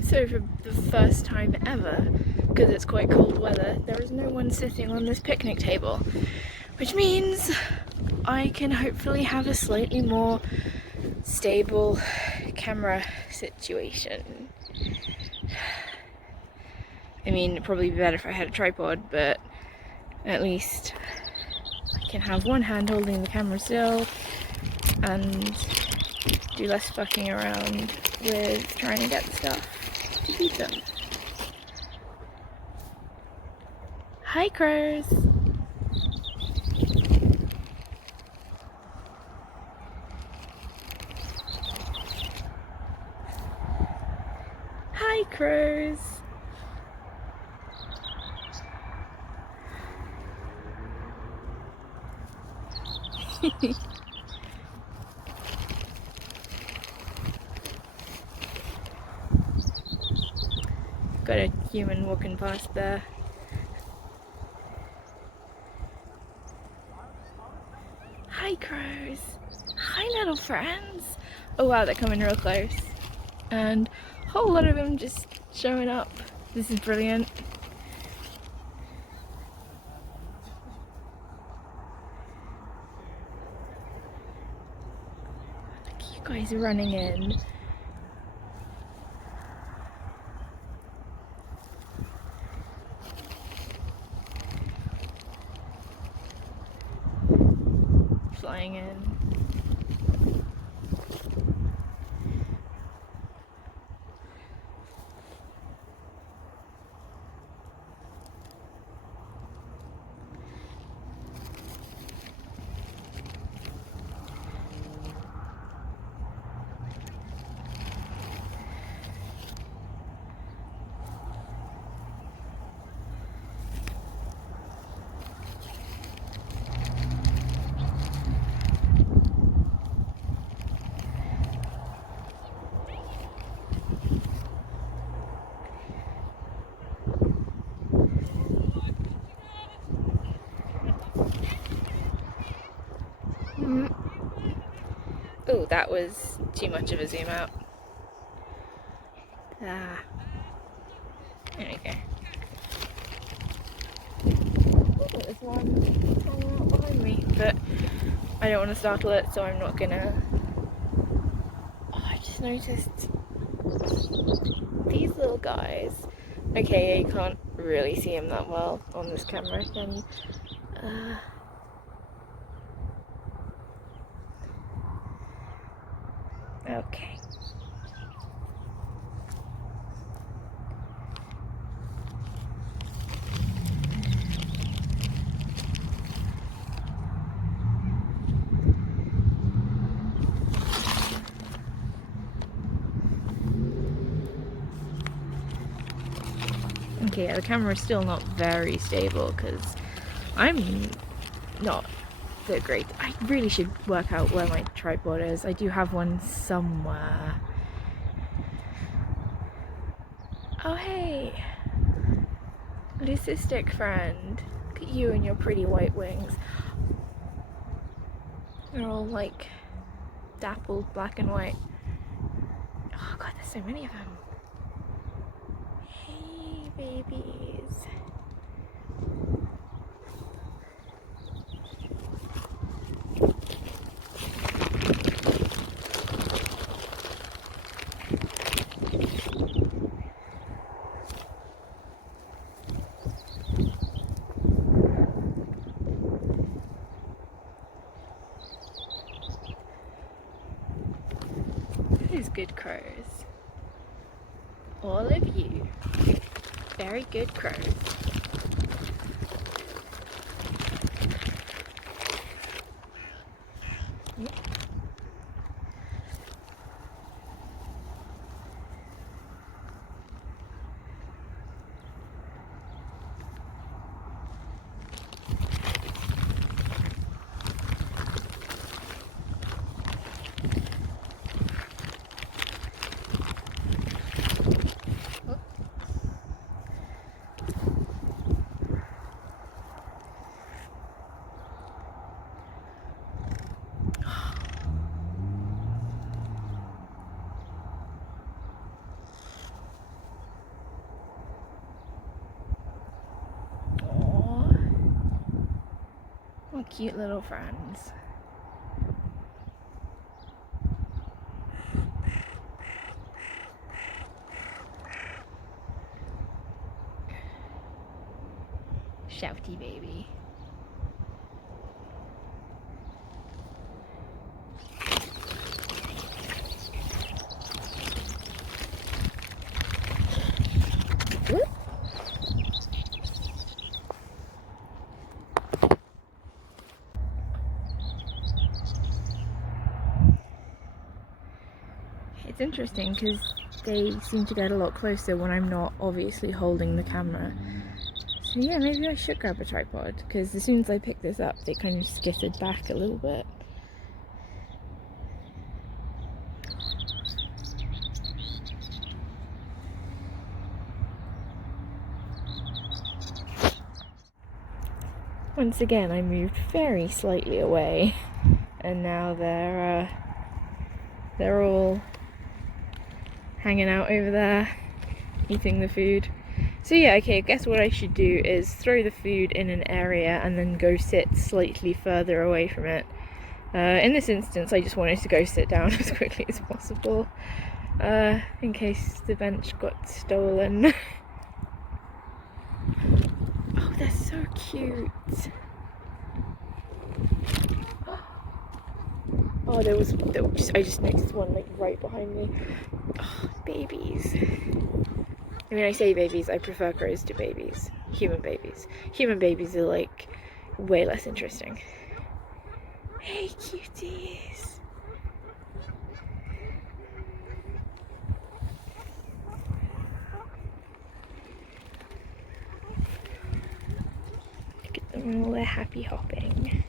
So for the first time ever, because it's quite cold weather, there is no one sitting on this picnic table, which means I can hopefully have a slightly more stable camera situation. I mean, it'd probably be better if I had a tripod, but at least I can have one hand holding the camera still and do less fucking around with trying to get stuff to keep them. Hi, crows! Hi, crows! Got a human walking past there. Hi, crows! Hi, little friends! Oh wow, they're coming real close. And a whole lot of them just showing up. This is brilliant. Look, you guys are running in. Flying in. Oh, that was too much of a zoom out. Ah. There we go. Oh, there's one hanging out behind me, but I don't want to startle it, so I'm not gonna. Oh, I just noticed these little guys. Okay, you can't really see them that well on this camera, can you? Okay. Okay, yeah, the camera's still not very stable because I'm not the great. I really should work out where my tripod is. I do have one somewhere. Oh hey, leucistic friend. Look at you and your pretty white wings. They're all like dappled black and white. Oh god, there's so many of them. Hey babies. Those good crows. All of you. Very good crows. Yep. Cute little friends. Shouty baby. It's interesting because they seem to get a lot closer when I'm not obviously holding the camera. So yeah, maybe I should grab a tripod, because as soon as I picked this up, they kind of skittered back a little bit. Once again, I moved very slightly away, and now they're all hanging out over there, eating the food. So yeah, okay, I guess what I should do is throw the food in an area and then go sit slightly further away from it. In this instance, I just wanted to go sit down as quickly as possible, in case the bench got stolen. Oh, they're so cute. Oh, I just noticed one like right behind me. Oh, babies. I mean, I say babies, I prefer crows to babies. Human babies. Human babies are like way less interesting. Hey, cuties. Look at them all, they're happy hopping.